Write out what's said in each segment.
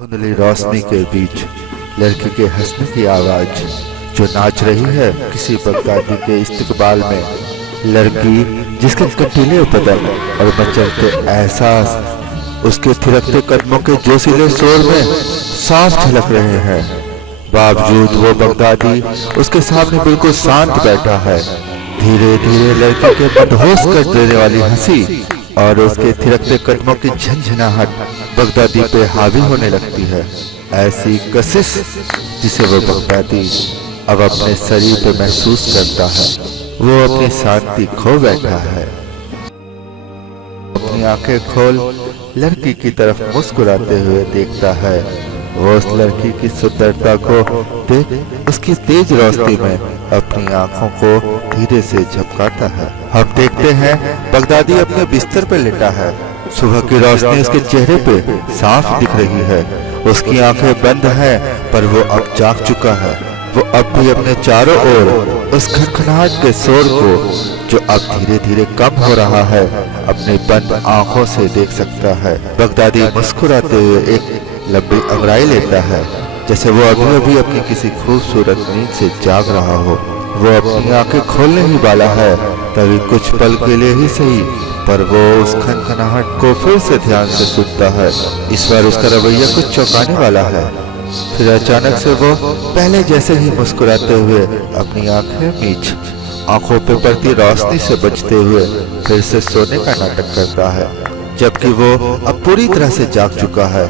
धुंधली रोशनी के बीच लड़की के हंसने की आवाज जो नाच रही है किसी बगदादी के इस्तकबाल में। लड़की जिसके कटीले बदन और मचलते एहसास उसके थिरकते कदमों के जोशीले शोर में साफ झलक रहे हैं। बावजूद वो बगदादी उसके सामने बिल्कुल शांत बैठा है। धीरे धीरे लड़की के मदहोश कर देने वाली हंसी और उसके थिरकते कदमों की झंझनाहट बगदादी पे हावी होने लगती है। ऐसी कशिश जिसे वो बगदादी अब अपने शरीर पे महसूस करता है। वो अपनी शांति खो बैठा है। अपनी आंखें खोल लड़की की तरफ मुस्कुराते हुए देखता है। वो उस लड़की की सुंदरता को देख उसकी तेज रोशनी में अपनी आंखों को धीरे से झपकाता है। हम देखते हैं बगदादी अपने बिस्तर पर लेटा है। सुबह की रोशनी उसके चेहरे पे साफ दिख रही है। उसकी आंखें बंद हैं पर वो अब जाग चुका है। वो अब भी अपने चारों ओर उस खनखनाहट के शोर को जो अब धीरे धीरे कम हो रहा है अपनी बंद आंखों से देख सकता है। बगदादी मुस्कुराते हुए एक लंबी अंगड़ाई लेता है जैसे वो अभी अभी अपनी किसी खूबसूरत नींद से जाग रहा हो। वो अपनी आंखें खोलने ही वाला है तभी कुछ पल के लिए ही सही पर वो उस खनखनाहट को फिर से ध्यान से सुनता है। इस बार उसका रवैया कुछ चौंकाने वाला है। फिर अचानक से वो पहले जैसे ही मुस्कुराते हुए अपनी आंखें मीच आंखों पे पड़ती रोशनी से बचते हुए फिर से सोने का नाटक करता है, जबकि वो अब पूरी तरह से जाग चुका है।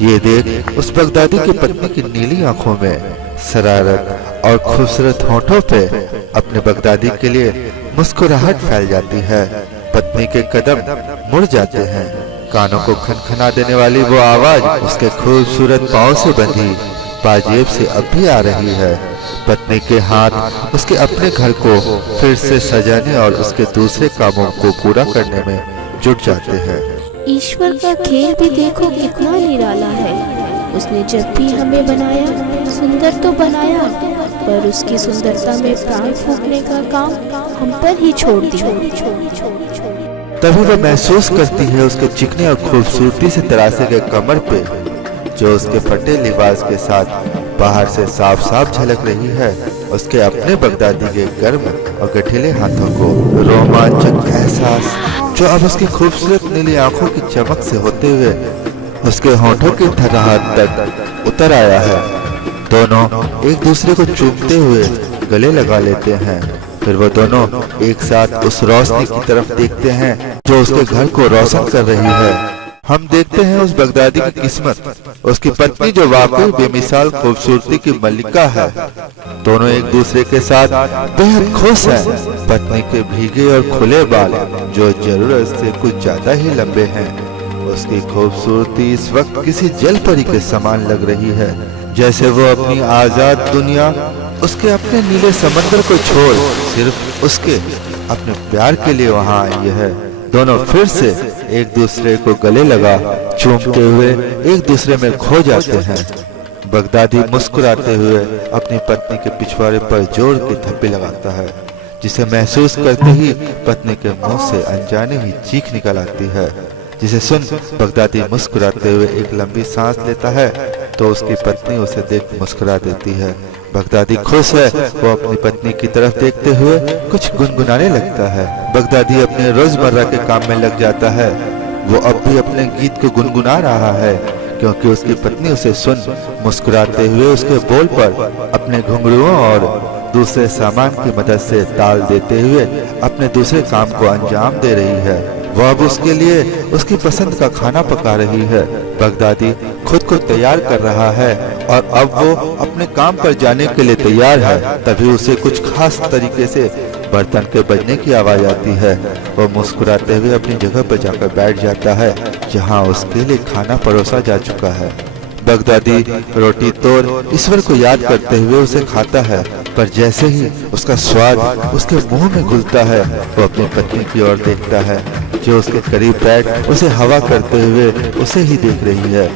ये देख उस बगदादी की पत्नी की नीली आंखों में शरारत और खूबसूरत होठों पे अपने बगदादी के लिए मुस्कुराहट फैल जाती है। पत्नी के कदम मुड़ जाते हैं। कानों को खनखना देने वाली वो आवाज उसके खूबसूरत पांव से बंधी पाजेब से अब भी आ रही है। पत्नी के हाथ उसके अपने घर को फिर से सजाने और उसके दूसरे कामों को पूरा करने में जुट जाते हैं। ईश्वर का खेल भी देखो कितना निराला है। उसने जब भी हमें बनाया सुंदर तो बनाया पर उसकी सुंदरता में प्राण फूंकने का काम हम पर ही छोड़ दिया। तभी वो महसूस करती है उसके चिकने और खूबसूरती से तरासे गए कमर पे जो उसके फटे लिबास के साथ बाहर से साफ साफ झलक रही है। उसके अपने बगदादी के गर्म और गठीले हाथों को रोमांचक एहसास जो अब उसकी खूबसूरत नीली आंखों की चमक से होते हुए उसके होठों की थरहट तक उतर आया है। दोनों एक दूसरे को चूमते हुए गले लगा लेते हैं। फिर वो दोनों एक साथ उस रोशनी की तरफ देखते हैं जो उसके घर को रोशन कर रही है। हम देखते हैं उस बगदादी की किस्मत, उसकी पत्नी जो वाकई बेमिसाल खूबसूरती की मल्लिका है। दोनों एक दूसरे के साथ बेहद खुश हैं। पत्नी के भीगे और खुले बाल जो जरूरत से कुछ ज्यादा ही लंबे हैं। उसकी खूबसूरती इस वक्त किसी जल परी के समान लग रही है, जैसे वो अपनी आजाद दुनिया उसके अपने नीले समंदर को छोड़ सिर्फ उसके अपने प्यार के लिए वहां आई है। दोनों फिर से एक दूसरे को गले लगा चूमते हुए एक दूसरे में खो जाते हैं। बगदादी मुस्कुराते हुए अपनी पत्नी के पिछवाड़े पर जोर की थप्पी लगाता है, जिसे महसूस करते ही पत्नी के मुंह से अनजाने ही चीख निकल आती है, जिसे सुन बगदादी मुस्कुराते हुए एक लंबी सांस लेता है तो उसकी पत्नी उसे देख मुस्कुरा देती है। बगदादी खुश है। वो अपनी पत्नी की तरफ देखते हुए कुछ गुनगुनाने लगता है। बगदादी अपने रोजमर्रा के काम में लग जाता है। वो अब भी अपने गीत को गुनगुना रहा है क्योंकि उसकी पत्नी उसे सुन मुस्कुराते हुए उसके बोल पर अपने घुंघरुओं और दूसरे सामान की मदद से ताल देते हुए अपने दूसरे काम को अंजाम दे रही है। वो अब उसके लिए उसकी पसंद का खाना पका रही है। बगदादी खुद को तैयार कर रहा है और अब वो अपने काम पर जाने के लिए तैयार है। तभी उसे कुछ खास तरीके से बर्तन के बजने की आवाज आती है। वो मुस्कुराते हुए अपनी जगह पर जाकर बैठ जाता है जहां उसके लिए खाना परोसा जा चुका है। बगदादी रोटी तोड़ ईश्वर को याद करते हुए उसे खाता है, पर जैसे ही उसका स्वाद उसके मुंह में घुलता है वो अपनी पत्नी की ओर देखता है जो उसके करीब बैठ उसे हवा करते हुए उसे ही देख रही है।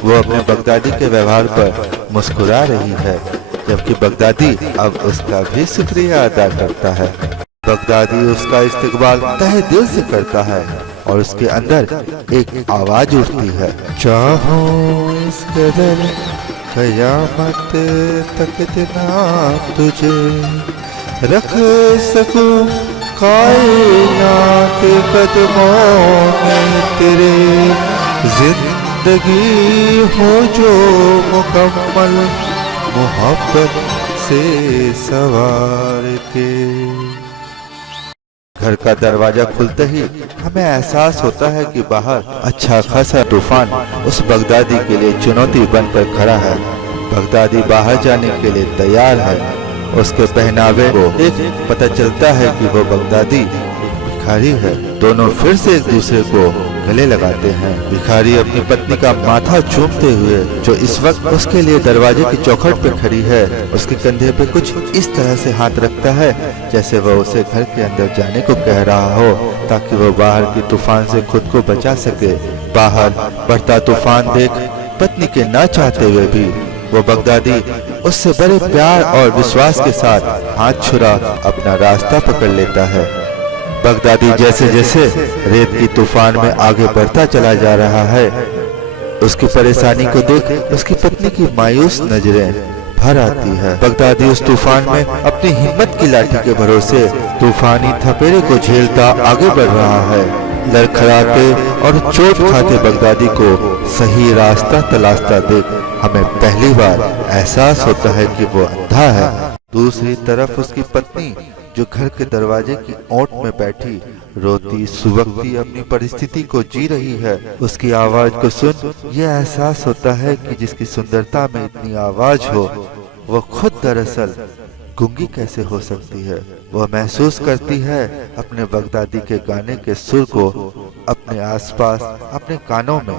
वो अपने बगदादी के व्यवहार पर मुस्कुरा रही है, जबकि बगदादी अब उसका भी शुक्रिया अदा करता है। बगदादी उसका इस्तकबाल तहे दिल से करता है। और उसके अंदर एक आवाज उठती है, चाहूं इस कदर कयामत तक देना तुझे, रख सकूं कायनात के कदमों में तेरे, जिंदगी हो जो मुकम्मल मोहब्बत से सवार के। घर का दरवाजा खुलते ही हमें एहसास होता है कि बाहर अच्छा खासा तूफान उस बगदादी के लिए चुनौती बनकर खड़ा है। बगदादी बाहर जाने के लिए तैयार है। उसके पहनावे को देख पता चलता है कि वो बगदादी भिखारी है। दोनों फिर से एक दूसरे को गले लगाते हैं। भिखारी अपनी पत्नी का माथा चूमते हुए, जो इस वक्त उसके लिए दरवाजे की चौखट पे खड़ी है, उसके कंधे पे कुछ इस तरह से हाथ रखता है जैसे वह उसे घर के अंदर जाने को कह रहा हो, ताकि वह बाहर की तूफान से खुद को बचा सके। बाहर बढ़ता तूफान देख पत्नी के ना चाहते हुए भी वो बगदादी उससे बड़े प्यार और विश्वास के साथ हाथ छुड़ा अपना रास्ता पकड़ लेता है। बगदादी जैसे जैसे रेत की तूफान में आगे बढ़ता चला जा रहा है, उसकी परेशानी को देख उसकी पत्नी की मायूस नजरें भर आती है। बगदादी उस तूफान में अपनी हिम्मत की लाठी के भरोसे तूफानी थपेड़े को झेलता आगे बढ़ रहा है। लड़खड़ाते और चोट खाते बगदादी को सही रास्ता तलाशता देख हमें पहली बार एहसास होता है कि वो अंधा है। दूसरी तरफ उसकी पत्नी, जो घर के दरवाजे की ओट में बैठी रोती सुबकती अपनी परिस्थिति को जी रही है, उसकी आवाज को सुन यह एहसास होता है कि जिसकी सुंदरता में इतनी आवाज हो, वो खुद दरअसल गूंगी कैसे हो सकती है। वह महसूस करती है अपने बगदादी के गाने के सुर को अपने आसपास, अपने कानों में।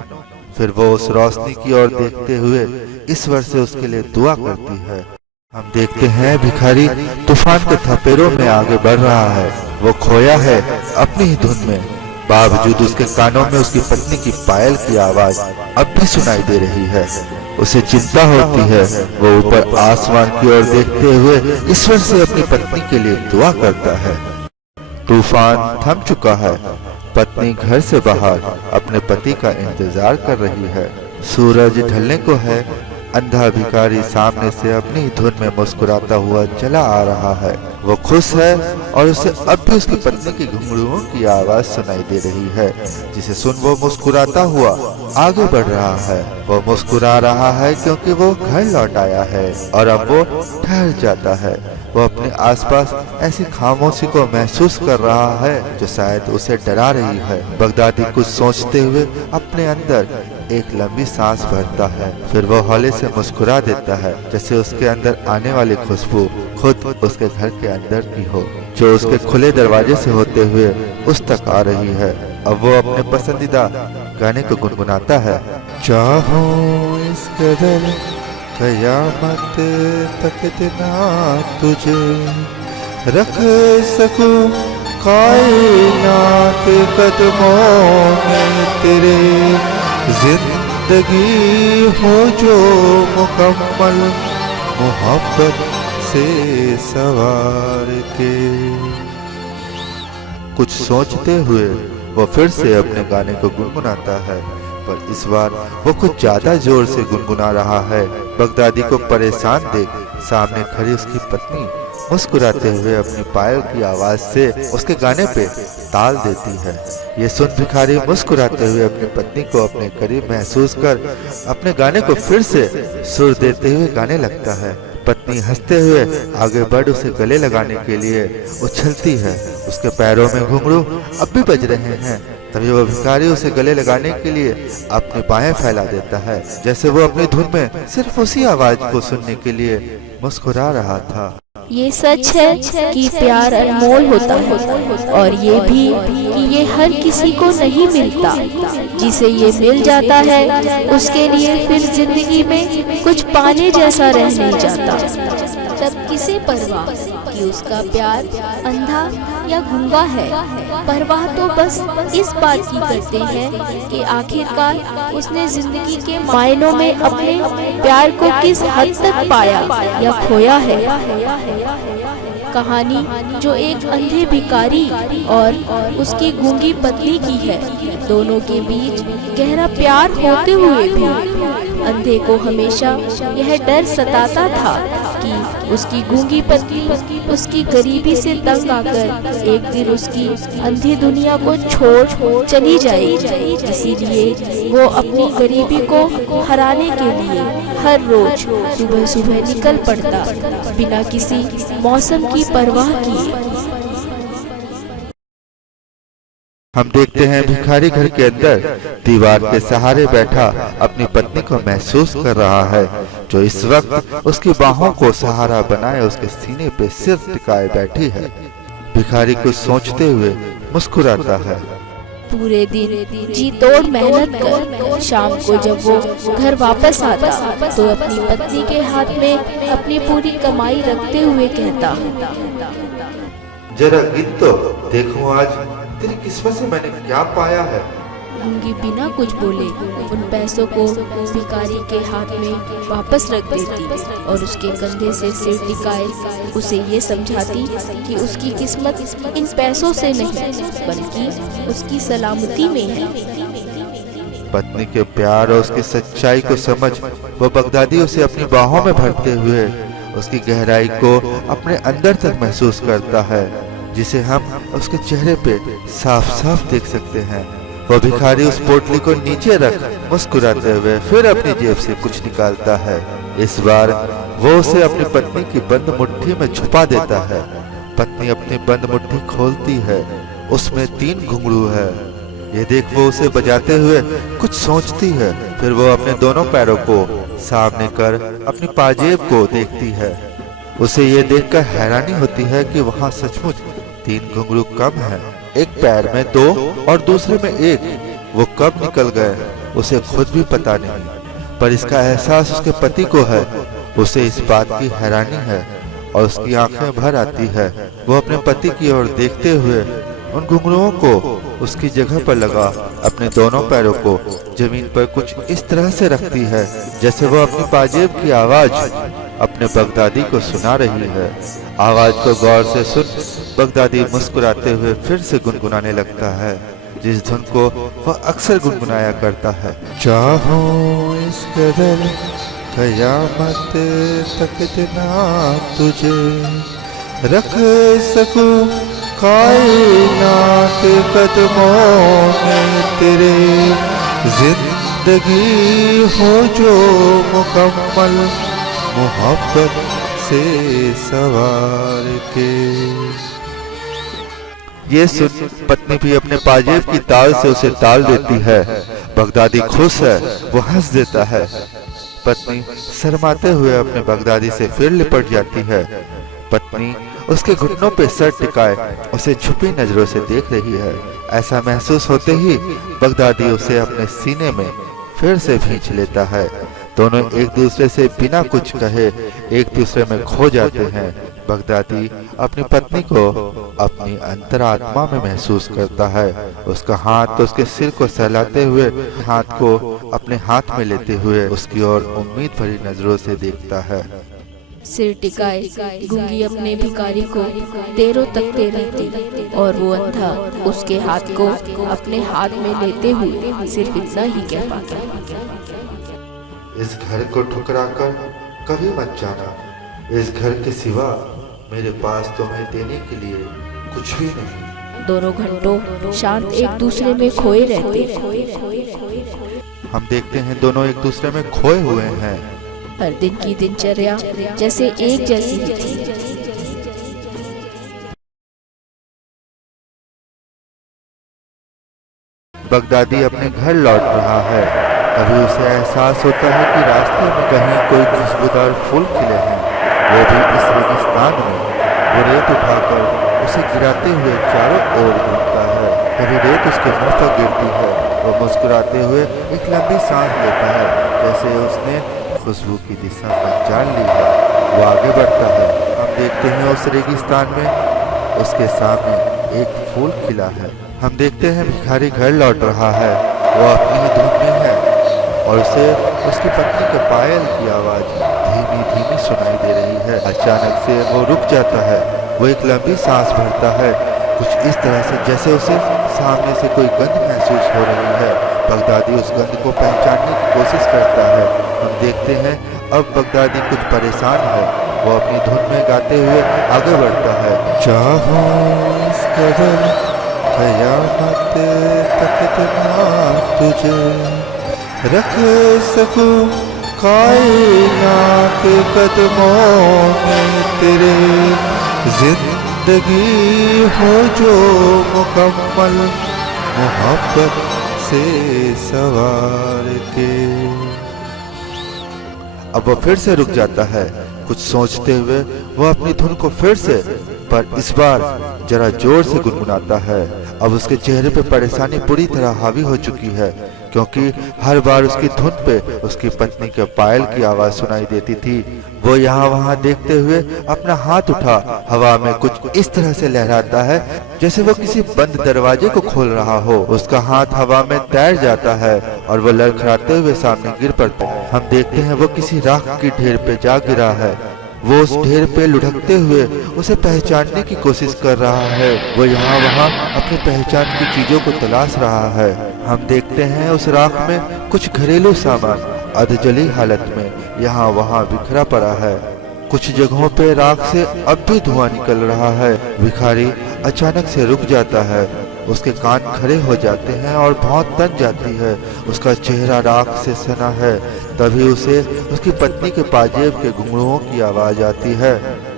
फिर वो उस रोशनी की ओर देखते हुए ईश्वर से उसके लिए दुआ करती है। हम देखते हैं भिखारी तूफान के थपेड़ों में आगे बढ़ रहा है। वो खोया है अपनी ही धुन में, बावजूद उसके कानों में उसकी पत्नी की पायल की आवाज अब भी सुनाई दे रही है। उसे चिंता होती है। वो ऊपर आसमान की ओर देखते हुए ईश्वर से अपनी पत्नी के लिए दुआ करता है। तूफान थम चुका है। पत्नी घर से बाहर अपने पति का इंतजार कर रही है। सूरज ढलने को है। अंधा भिखारी सामने से अपनी धुन में मुस्कुराता हुआ चला आ रहा है। वो खुश है और उसे अब भी उसकी पत्नी की घुंघरुओं की आवाज सुनाई दे रही है, जिसे सुन वो मुस्कुराता हुआ आगे बढ़ रहा है। वो मुस्कुरा रहा है क्योंकि वो घर लौट आया है और अब वो ठहर जाता है। वो अपने आसपास ऐसी खामोशी को महसूस कर रहा है जो शायद उसे डरा रही है। बगदादी कुछ सोचते हुए अपने अंदर एक लंबी सांस भरता है। फिर वो हौले से मुस्कुरा देता है, जैसे उसके अंदर आने वाली खुशबू खुद उसके घर के अंदर की हो, जो उसके खुले दरवाजे से होते हुए उस तक आ रही है। अब वो अपने पसंदीदा गाने को गुनगुनाता है। चाहूं इस कदर कयामत तक देना तुझे, रख सकूं कायनात कदमों में तेरे, जिंदगी हो जो मुकम्मल मोहब्बत से सवार के। कुछ सोचते हुए वो फिर से अपने गाने को गुनगुनाता है, पर इस बार वो कुछ ज्यादा जोर से गुनगुना रहा है। बगदादी को परेशान देख सामने खड़ी उसकी पत्नी मुस्कुराते हुए अपनी पायल की आवाज से उसके गाने पे ताल देती है। ये सुन भिखारी मुस्कुराते हुए अपनी पत्नी को अपने करीब महसूस कर अपने गाने को फिर से सुर देते हुए गाने लगता है। पत्नी हंसते हुए आगे बढ़ उसे गले लगाने के लिए उछलती है। उसके पैरों में घुंघरू अब भी बज रहे हैं। तभी वो भिखारी उसे गले लगाने के लिए अपनी बाहें फैला देता है, जैसे वो अपनी धुन में सिर्फ उसी आवाज को सुनने के लिए मुस्कुरा रहा था। ये सच है कि प्यार अनमोल होता है, और ये भी कि ये हर किसी को नहीं मिलता। जिसे ये मिल जाता है उसके लिए फिर जिंदगी में कुछ पाने जैसा रह नहीं जाता। तब किसे परवाह कि उसका प्यार अंधा या गूंगा है। परवाह तो बस इस बात की करते हैं कि आखिरकार उसने जिंदगी के मायनों में अपने प्यार को किस हद तक पाया या खोया है। कहानी जो एक अंधे भिखारी और उसकी गूंगी पत्नी की है। दोनों के बीच गहरा प्यार होते हुए भी अंधे को हमेशा यह डर सताता था कि उसकी गूंगी पत्नी उसकी गरीबी से तंग आकर एक दिन उसकी अंधी दुनिया को छोड़ चली जाएगी। इसीलिए वो अपनी गरीबी को हराने के लिए हर रोज सुबह सुबह निकल पड़ता, बिना किसी मौसम की परवाह किए। हम देखते हैं भिखारी घर के अंदर दीवार के सहारे बैठा अपनी पत्नी को महसूस कर रहा है, जो इस वक्त उसकी बाहों को सहारा बनाए उसके सीने पे सिर टिकाए बैठी है। भिखारी कुछ सोचते हुए मुस्कुराता है। पूरे दिन जी तोड़ मेहनत कर शाम को जब वो घर वापस आता तो अपनी पत्नी के हाथ में अपनी पूरी कमाई रखते हुए कहता, जरा गिन तो देखो आज तेरी किस्मत से मैंने क्या पाया है। गूंगी बिना कुछ बोले उन पैसों को भिखारी के हाथ में वापस रख देती और उसके कंधे से सिर टिकाए उसे ये समझाती कि उसकी किस्मत इन पैसों से नहीं बल्कि उसकी सलामती में है। पत्नी के प्यार और उसकी सच्चाई को समझ वो बगदादी उसे अपनी बाहों में भरते हुए उसकी गहराई को अपने अंदर तक महसूस करता है, जिसे हम उसके चेहरे पे साफ साफ देख सकते हैं। वो भिखारी उस पोटली को नीचे रख मुस्कुराते हुए फिर अपनी जेब से कुछ निकालता है। इस बार वो उसे अपनी पत्नी की बंद मुट्ठी में छुपा देता है। पत्नी अपनी बंद मुट्ठी खोलती है, उसमें 3 घुंघरू है। ये देख वो उसे बजाते हुए कुछ सोचती है। फिर वो अपने दोनों पैरों को सामने कर अपनी पाजेब को देखती है। उसे ये देखकर हैरानी होती है कि वहाँ सचमुच 3 घुंघरू कम है। एक पैर में 2 और दूसरे में 1। वो कब निकल गए उसे खुद भी पता नहीं, पर इसका एहसास उसके पति को है। उसे इस बात की हैरानी है और उसकी आंखें भर आती है। वो अपने पति की ओर देखते हुए उन घुंघरुओं को उसकी जगह पर लगा अपने दोनों पैरों को जमीन पर कुछ इस तरह से रखती है जैसे वो अपनी पाजेब की आवाज अपने बगदादी को सुना रही है। आवाज को गौर से सुन बगदादी मुस्कुराते हुए फिर से गुनगुनाने लगता है, जिस धुन को वह अक्सर गुनगुनाया करता है। चाहूं इस कदर कयामत तक इतना तुझे रख सकूं कायनात कदमों में तेरे, जिंदगी हो जो मुकम्मल मोहब्बत से सवार के। ये सुन पत्नी भी अपने पाजेब की ताल से उसे ताल देती है। बगदादी खुश है, वो हंस देता है। पत्नी शर्माते हुए अपने बगदादी से फिर लिपट जाती है। पत्नी उसके घुटनों पे सर टिकाए उसे छुपी नजरों से देख रही है। ऐसा महसूस होते ही बगदादी उसे अपने सीने में फिर से भींच लेता है। दोनों एक दूसरे से बिना कुछ कहे एक दूसरे में खो जाते हैं। बगदादी अपनी पत्नी को अपनी अंतरात्मा में महसूस करता है। उसका हाथ उसके सिर को सहलाते हुए हाथ को अपने हाथ में लेते हुए उसकी ओर उम्मीद भरी नजरों से देखता है। सिर टिकाए गूंगी अपने भिखारी को देरों तकते रहती और वो अंधा उसके हाथ को अपने हाथ में लेते हुए सिर्फ इतना ही कह पाता, इस घर को ठुकराकर कभी मत जाना। इस घर के सिवा मेरे पास तुम्हें देने के लिए कुछ भी नहीं। दोनों घंटों शांत एक दूसरे में खोए रहते। हम देखते हैं दोनों एक दूसरे में खोए हुए हैं। हर दिन की दिनचर्या जैसे एक जैसी ही थी। बगदादी अपने घर लौट रहा है। कभी उसे एहसास होता है कि रास्ते में कहीं कोई खुशबूदार फूल खिले हैं, वो भी इस रेगिस्तान में। वो रेत उठाकर उसे गिराते हुए चारों ओर घूमता है। कभी रेत उसके मुंह पर गिरती है। वो मुस्कुराते हुए एक लंबी सांस लेता है, जैसे उसने खुशबू की दिशा पहचान ली है। वो आगे बढ़ता है। हम देखते हैं उस रेगिस्तान में उसके सामने एक फूल खिला है। हम देखते हैं भिखारी घर लौट रहा है। वो अपनी ही धुन में है और उसे उसकी पत्नी के पायल की आवाज धीमी धीमी सुनाई दे रही है। अचानक से वो रुक जाता है वो एक लंबी सांस भरता है, कुछ इस तरह से जैसे उसे सामने से कोई गंध महसूस हो रही है। बगदादी उस गंध को पहचानने की कोशिश करता है। हम देखते हैं अब बगदादी कुछ परेशान है। वो अपनी धुन में गाते हुए आगे बढ़ता है। चाहो इस कदर कयामत तक मैं तुझे रख सकूं कायनात कदमों में तेरे, जिंदगी हो जो मुकम्मल मोहब्बत से सवार के। अब वो फिर से रुक जाता है, कुछ सोचते हुए वो अपनी धुन को फिर से, पर इस बार जरा जोर से गुनगुनाता है। अब उसके चेहरे पे परेशानी पूरी तरह हावी हो चुकी है, क्योंकि हर बार उसकी धुन पे उसकी पत्नी के पायल की आवाज सुनाई देती थी। वो यहाँ वहाँ देखते हुए अपना हाथ उठा हवा में कुछ इस तरह से लहराता है जैसे वो किसी बंद दरवाजे को खोल रहा हो। उसका हाथ हवा में तैर जाता है और वो लड़खड़ाते हुए सामने गिर पड़ता है। हम देखते हैं वो किसी राख की ढेर पे जा गिरा है। वो उस ढेर पे लुढ़कते हुए उसे पहचानने की कोशिश कर रहा है। वो यहाँ वहाँ अपनी पहचान की चीजों को तलाश रहा है। हम देखते हैं उस राख में कुछ घरेलू सामान अधजली हालत में यहाँ वहाँ बिखरा पड़ा है। कुछ जगहों पे राख से अब भी धुआं निकल रहा है। भिखारी अचानक से रुक जाता है, उसके कान खड़े हो जाते हैं और भौं तन जाती है। उसका चेहरा राख से सना है। तभी उसे उसकी पत्नी के पाजेब के घुंघरुओं की आवाज आती है,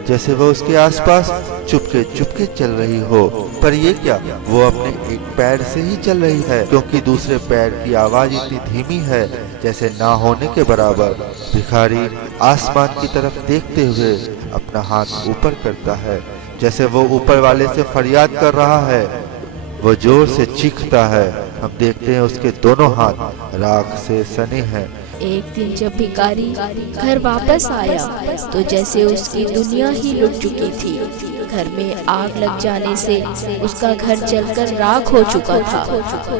जैसे वो उसके आसपास चुपके चुपके चल रही हो। पर ये क्या, वो अपने एक पैर से ही चल रही है, क्योंकि दूसरे पैर की आवाज इतनी धीमी है जैसे ना होने के बराबर। भिखारी आसमान की तरफ देखते हुए अपना हाथ ऊपर करता है, जैसे वो ऊपर वाले से फरियाद कर रहा है। वो जोर से चीखता है। हम देखते हैं उसके दोनों हाथ राख से सने हैं। एक दिन जब भिखारी घर वापस आया तो जैसे उसकी दुनिया ही लुट चुकी थी। घर में आग लग जाने से उसका घर जलकर राख हो चुका था।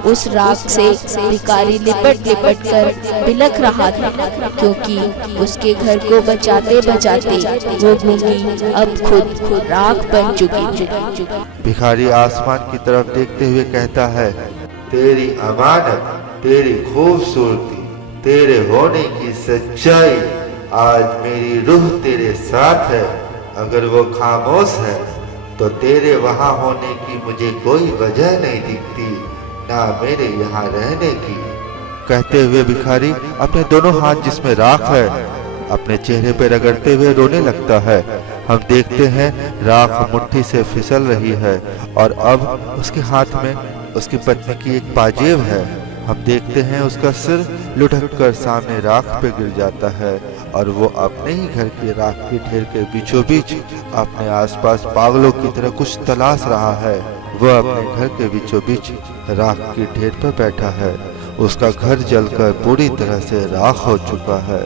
उस राख से भिखारी लिपट लिपट कर बिलख रहा था, क्योंकि उसके घर को बचाते बचाते वो भूमि अब खुद राख बन चुकी थी। भिखारी आसमान की तरफ देखते हुए कहता है, तेरी अमानत, तेरी खूबसूरती, तेरे होने की सच्चाई, आज मेरी रूह तेरे साथ है। अगर वो खामोश है तो तेरे वहां होने की मुझे कोई वजह नहीं दिखती, ना मेरे यहाँ रहने की। कहते हुए भिखारी अपने दोनों हाथ जिसमें राख है अपने चेहरे पे रगड़ते हुए रोने लगता है। हम देखते हैं राख मुट्ठी से फिसल रही है और अब उसके हाथ में उसकी पत्नी की एक पाजेब है। हम देखते हैं उसका सिर लुढ़क कर सामने राख पे गिर जाता है और वो अपने ही घर के राख के ढेर के बीचों बीच अपने आसपास पागलों की तरह कुछ तलाश रहा है। वो अपने घर के बीचों बीच राख के ढेर पर बैठा है। उसका घर जलकर पूरी तरह से राख हो चुका है।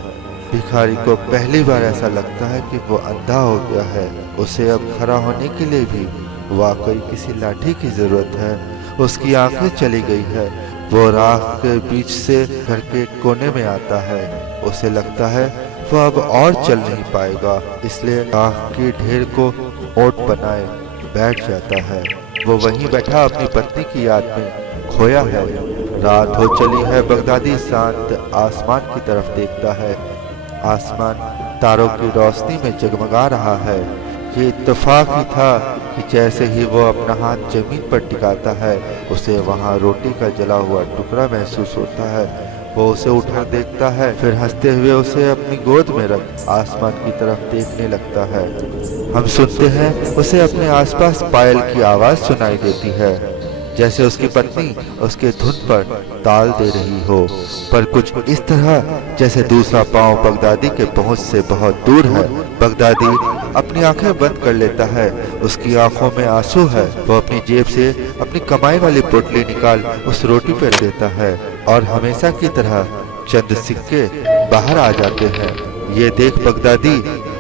भिखारी को पहली बार ऐसा लगता है कि वो अंधा हो गया है। उसे अब खड़ा होने के लिए भी वाकई किसी लाठी की जरूरत है। उसकी आंखें चली गई है। वो राख के बीच से घर के कोने में आता है। उसे लगता है वो अब और चल नहीं पाएगा, इसलिए राख के ढेर को ओट बनाए बैठ जाता है। वो वहीं बैठा अपनी पत्नी की याद में खोया है। रात हो चली है। बगदादी शांत आसमान की तरफ देखता है। आसमान तारों की रोशनी में जगमगा रहा है। ये इत्तेफाक ही था कि जैसे ही वो अपना हाथ जमीन पर टिकाता है उसे वहाँ रोटी का जला हुआ टुकड़ा महसूस होता है। वो उसे उठा देखता है, फिर हंसते हुए उसे अपनी गोद में रख आसमान की तरफ देखने लगता है। हम सुनते हैं उसे अपने आसपास पायल की आवाज सुनाई देती है, जैसे उसकी पत्नी उसके धुन पर ताल दे रही हो, पर कुछ इस तरह जैसे दूसरा पांव बगदादी के पहुंच से बहुत दूर है। बगदादी अपनी आंखें बंद कर लेता है। उसकी आंखों में आंसू है। वो अपनी जेब से अपनी कमाई वाली पोटली निकाल उस रोटी पर देता है और हमेशा की तरह चंद सिक्के बाहर आ जाते हैं। ये देख बगदादी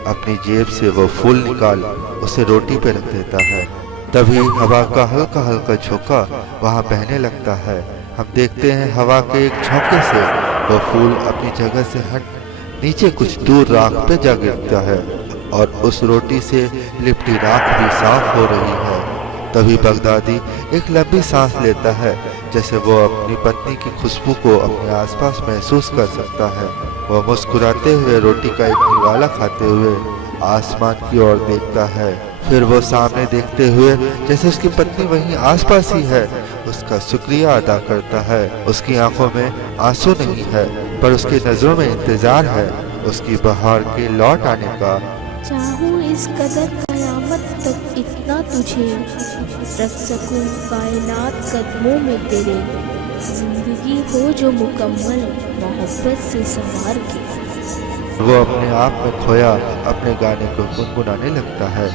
अपनी जेब से वो फूल निकाल उसे रोटी पे रख देता है। तभी हवा का हल्का हल्का झोंका वहाँ बहने लगता है। हम देखते हैं हवा के एक झोंके से वो फूल अपनी जगह से हट नीचे कुछ दूर राख पे जा गिरता है। और उस रोटी से लिपटी राख भी साफ हो रही है। तभी बगदादी एक लंबी सांस लेता है, जैसे वो अपनी पत्नी की खुशबू को अपने आसपास महसूस कर सकता है। वह मुस्कुराते हुए रोटी का एक निवाला खाते हुए आसमान की ओर देखता है। फिर वो सामने देखते हुए जैसे उसकी पत्नी वहीं आसपास ही है, उसका शुक्रिया अदा करता है। उसकी आंखों में आंसू नहीं है, पर उसकी नजरों में इंतजार है उसकी बहार के लौट आने का। चाहूँ इस कदर कयामत तक इतना तुझे रख सकूं कायनात कदमों में तेरे, जिंदगी हो जो मुकम्मल मोहब्बत से संवार के। वो अपने आप में खोया अपने गाने को गुनगुनाने लगता है।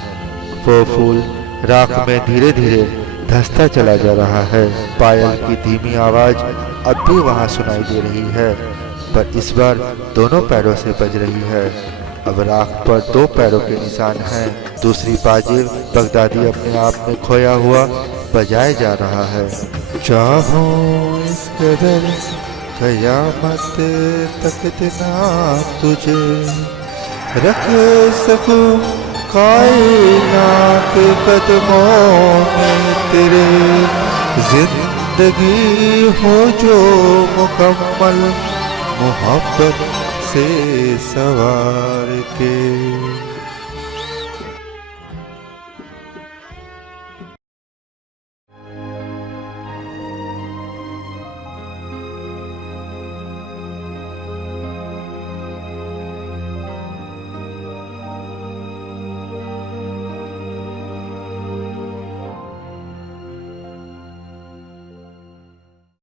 वो फूल राख में धीरे धीरे धंसता चला जा रहा है। पायल की धीमी आवाज अब भी वहां सुनाई दे रही है, पर इस बार दोनों पैरों से बज रही है। अब राख पर 2 पैरों के निशान हैं। दूसरी बाजिब बगदादी अपने आप में खोया हुआ बजाए जा रहा है। चाहूं इस कदर कयामत तक इतना तुझे रख सकूं कायनात कदमों में तेरे, जिंदगी हो जो मुकम्मल मोहब्बत से सवार के।